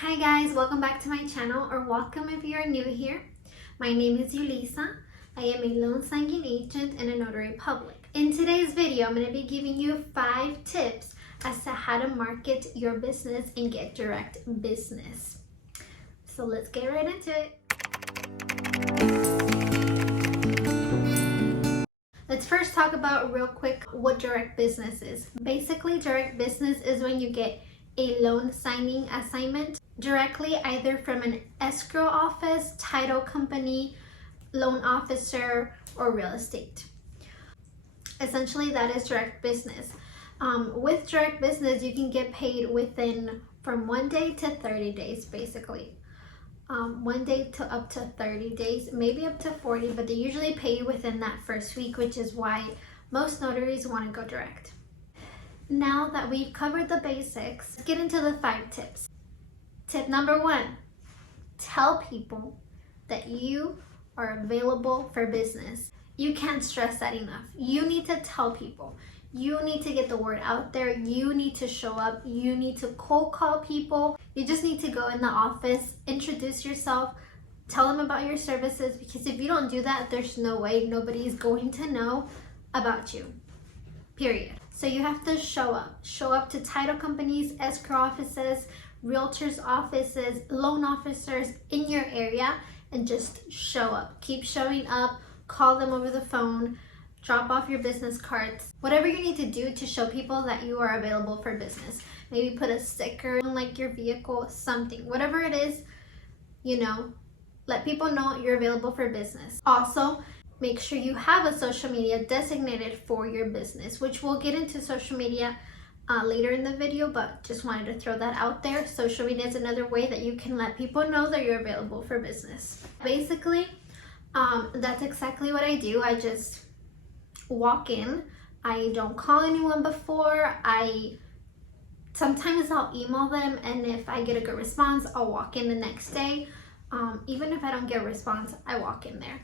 Hi guys, welcome back to my channel, or welcome if you are new here. My name is Yulisa. I am a loan signing agent and a notary public. In today's video, I'm going to be giving you 5 tips as to how to market your business and get direct business. So let's get right into it. Let's first talk about real quick what direct business is. Basically, direct business is when you get a loan signing assignment directly either from an escrow office, title company, loan officer, or real estate. Essentially, that is direct business. With direct business, you can get paid within from 1 day to 30 days, basically. 1 day to up to 30 days, maybe up to 40, but they usually pay you within that first week, which is why most notaries want to go direct. Now that we've covered the basics, let's get into the 5 tips. Tip number 1, tell people that you are available for business. You can't stress that enough. You need to tell people. You need to get the word out there. You need to show up. You need to cold call people. You just need to go in the office, introduce yourself, tell them about your services, because if you don't do that, there's no way nobody's going to know about you. Period. So you have to show up. Show up to title companies, escrow offices, realtors offices, loan officers in your area, and just show up. Keep showing up. Call them over the phone. Drop off your business cards. Whatever you need to do to show people that you are available for business. Maybe put a sticker on like your vehicle, something. Whatever it is, let people know you're available for business. Also, make sure you have a social media designated for your business, which we'll get into social media later in the video, but just wanted to throw that out there. Social media is another way that you can let people know that you're available for business. Basically, that's exactly what I do. I just walk in. I don't call anyone before. Sometimes I'll email them, and if I get a good response, I'll walk in the next day. Even if I don't get a response, I walk in there.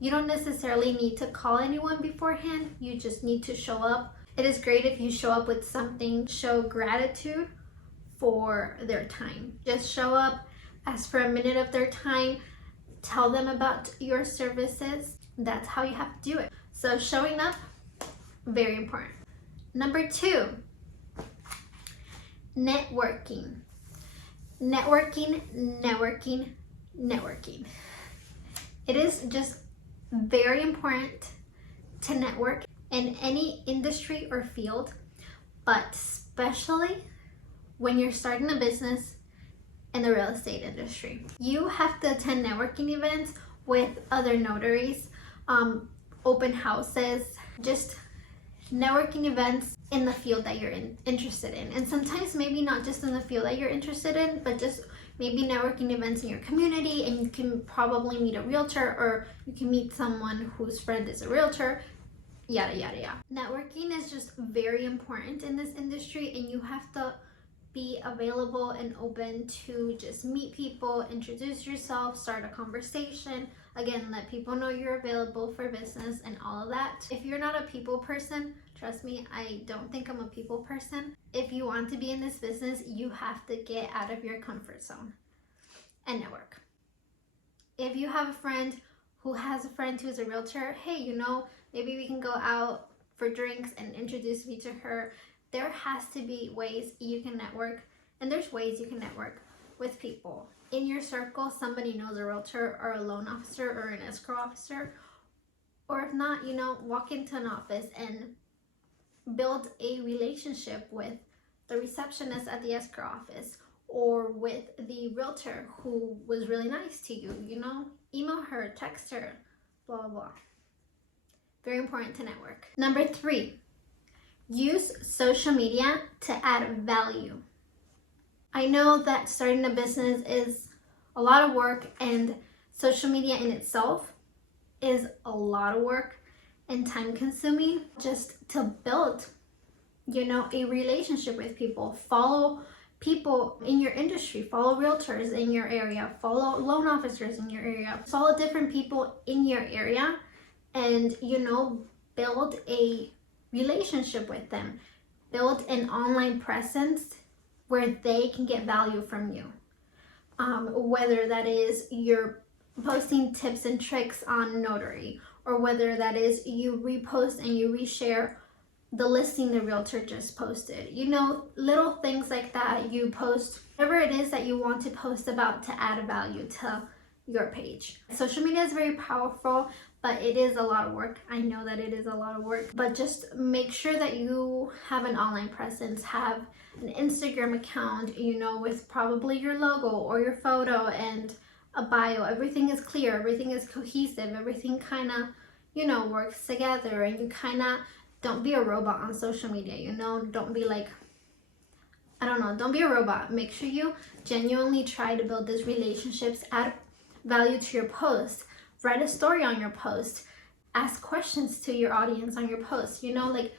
You don't necessarily need to call anyone beforehand. You just need to show up. It is great if you show up with something, show gratitude for their time. Just show up, ask for a minute of their time, tell them about your services. That's how you have to do it. So showing up, very important. Number 2, networking. Networking, networking, networking. It is just very important to network in any industry or field, but especially when you're starting a business in the real estate industry. You have to attend networking events with other notaries, open houses, just networking events in the field that you're interested in. And sometimes maybe not just in the field that you're interested in, but just maybe networking events in your community, and you can probably meet a realtor, or you can meet someone whose friend is a realtor, yada yada yada. Networking is just very important in this industry, and you have to be available and open to just meet people, introduce yourself, start a conversation. Again, let people know you're available for business and all of that. If you're not a people person, trust me, I don't think I'm a people person. If you want to be in this business, you have to get out of your comfort zone and network. If you have a friend who has a friend who's a realtor, hey, maybe we can go out for drinks and introduce me to her. There has to be ways you can network, and there's ways you can network with people. In your circle, somebody knows a realtor or a loan officer or an escrow officer. Or if not, walk into an office and build a relationship with the receptionist at the escrow office, or with the realtor who was really nice to you, email her, text her, blah, blah, blah. Very important to network. Number 3, use social media to add value. I know that starting a business is a lot of work, and social media in itself is a lot of work and time consuming just to build, a relationship with people. Follow people in your industry, follow realtors in your area, follow loan officers in your area, follow different people in your area, and, build a relationship with them. Build an online presence where they can get value from you. whether that is you're posting tips and tricks on notary, or whether that is you repost and you reshare the listing the realtor just posted. You know, little things like that. You post whatever it is that you want to post about to add value to your page. Social media is very powerful, but it is a lot of work. I know that it is a lot of work, but just make sure that you have an online presence, have an Instagram account, you know, with probably your logo or your photo and a bio. Everything is clear, everything is cohesive, everything kind of, you know, works together, and you kind of don't be a robot on social media, you know, don't be like, I don't know, don't be a robot. Make sure you genuinely try to build these relationships, add value to your post, write a story on your post, ask questions to your audience on your post, you know, like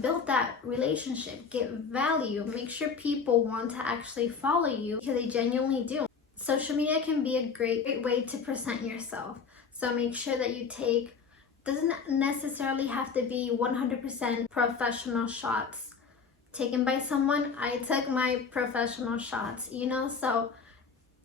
build that relationship, give value, make sure people want to actually follow you because they genuinely do. Social media can be a great way to present yourself. So make sure that you take, doesn't necessarily have to be 100% professional shots taken by someone. I took my professional shots, you know, so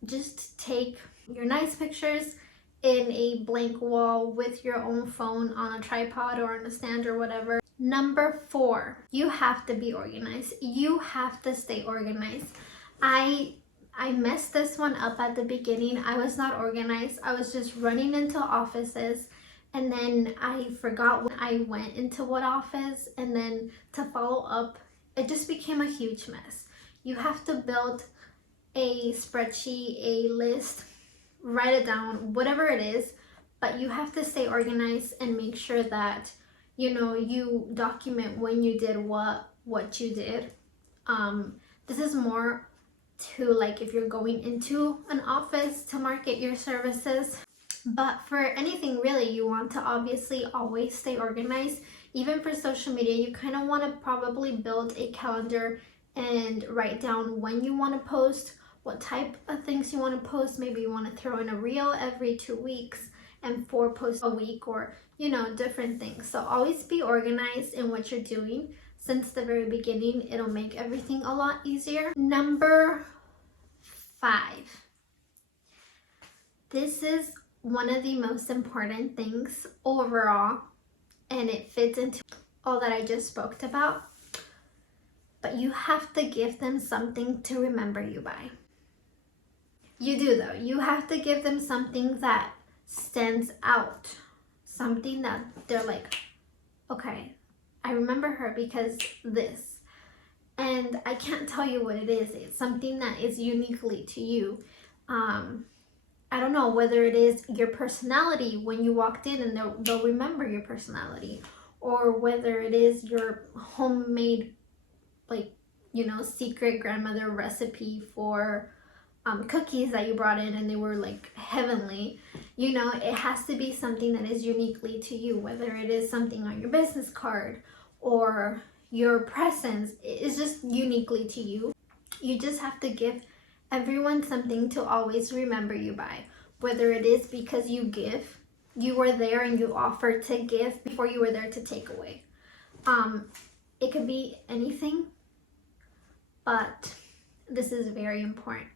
just take your nice pictures in a blank wall with your own phone on a tripod or on a stand or whatever. Number 4, you have to be organized. You have to stay organized. I messed this one up at the beginning. I was not organized. I was just running into offices, and then I forgot when I went into what office, and then to follow up, it just became a huge mess. You have to build a spreadsheet, a list, write it down, whatever it is, but you have to stay organized and make sure that, you know, you document when you did what you did. This is more to like if you're going into an office to market your services. But for anything really, you want to obviously always stay organized. Even for social media, you kind of want to probably build a calendar and write down when you want to post, what type of things you want to post. Maybe you want to throw in a reel every 2 weeks and 4 posts a week, or, you know, different things. So always be organized in what you're doing. Since the very beginning, it'll make everything a lot easier. Number 5. This is one of the most important things overall, and it fits into all that I just spoke about. But you have to give them something to remember you by. You do though. You have to give them something that stands out. Something that they're like, okay, I remember her because this. And I can't tell you what it is. It's something that is uniquely to you. I don't know whether it is your personality when you walked in and they'll remember your personality, or whether it is your homemade, like, you know, secret grandmother recipe for cookies that you brought in and they were like heavenly. You know, it has to be something that is uniquely to you, whether it is something on your business card or your presence. It's just uniquely to you. You just have to give everyone something to always remember you by, whether it is because you give, you were there and you offered to give before you were there to take away. It could be anything, but this is very important.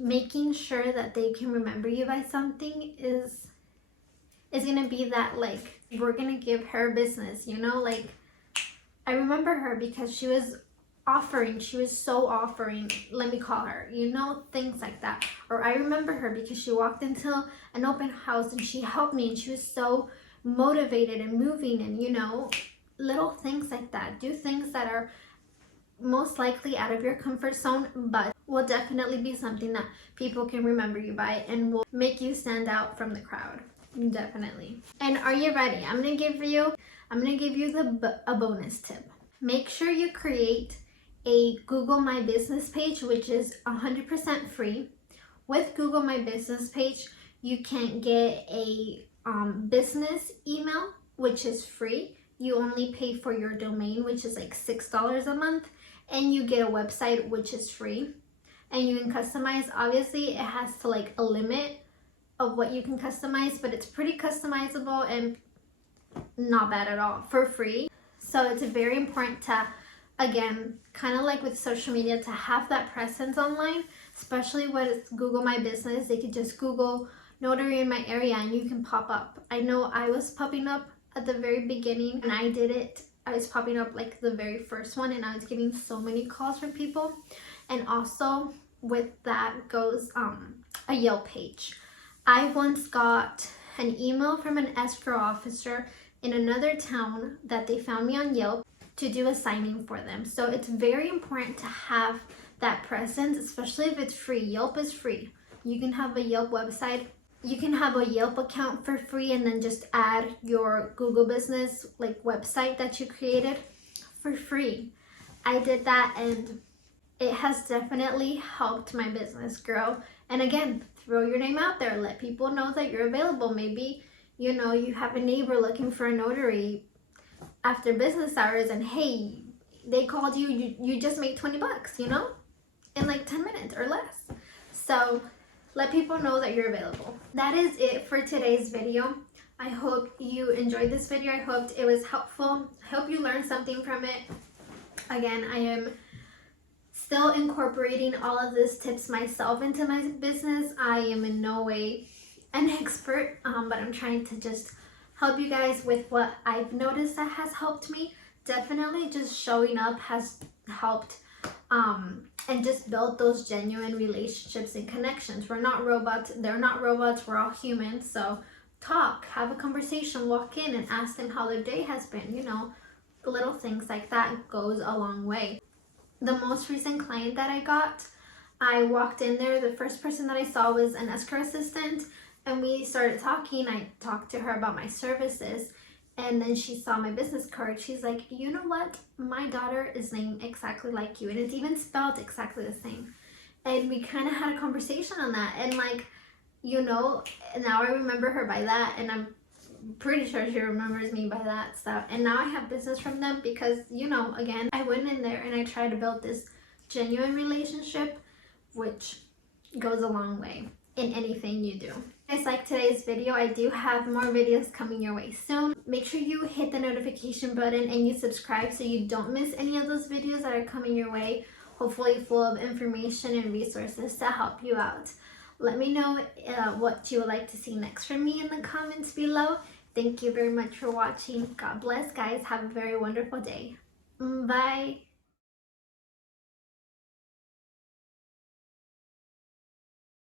Making sure that they can remember you by something is gonna be that, like, we're gonna give her business, you know, like, I remember her because she was offering, she was so offering, let me call her, you know, things like that. Or I remember her because she walked into an open house and she helped me and she was so motivated and moving, and, you know, little things like that. Do things that are most likely out of your comfort zone, but will definitely be something that people can remember you by and will make you stand out from the crowd. Definitely. And are you ready? I'm gonna give you a bonus tip. Make sure you create a Google My Business page, which is 100% free. With Google My Business page, you can get a business email, which is free. You only pay for your domain, which is like $6 a month, and you get a website, which is free. And you can customize. Obviously, it has to like a limit of what you can customize, but it's pretty customizable and not bad at all for free. So it's very important to, again, kind of like with social media, to have that presence online especially with Google My Business. They could just Google notary in my area and you can pop up. I know I was popping up at the very beginning when I did it. I was popping up like the very first one, and I was getting so many calls from people. And also with that goes a Yelp page. I once got an email from an escrow officer in another town that they found me on Yelp to do a signing for them. So it's very important to have that presence, especially if it's free. Yelp is free. You can have a Yelp website. You can have a Yelp account for free and then just add your Google business like website that you created for free. I did that and it has definitely helped my business grow. And again, throw your name out there. Let people know that you're available. Maybe, you know, you have a neighbor looking for a notary after business hours and hey, they called you, you just made 20 bucks, you know, in like 10 minutes or less. So let people know that you're available. That is it for today's video. I hope you enjoyed this video. I hoped it was helpful. I hope you learned something from it. Again, I am still incorporating all of these tips myself into my business. I am in no way an expert, but I'm trying to just help you guys with what I've noticed that has helped me. Definitely just showing up has helped, and just build those genuine relationships and connections. We're not robots. They're not robots. We're all humans. So talk, have a conversation, walk in and ask them how their day has been. You know, little things like that goes a long way. The most recent client that I got, I walked in there. The first person that I saw was an escrow assistant, and we started talking. I talked to her about my services, and then she saw my business card. She's like, you know what? My daughter is named exactly like you, and it's even spelled exactly the same. And we kind of had a conversation on that, and like, you know, now I remember her by that, and I'm pretty sure she remembers me by that stuff. And now I have business from them because, you know, again, I went in there and I tried to build this genuine relationship, which goes a long way in anything you do. If you guys like today's video, I do have more videos coming your way soon. Make sure you hit the notification button and you subscribe so you don't miss any of those videos that are coming your way, hopefully full of information and resources to help you out. Let me know what you would like to see next from me in the comments below. Thank you very much for watching. God bless, guys. Have a very wonderful day. Bye.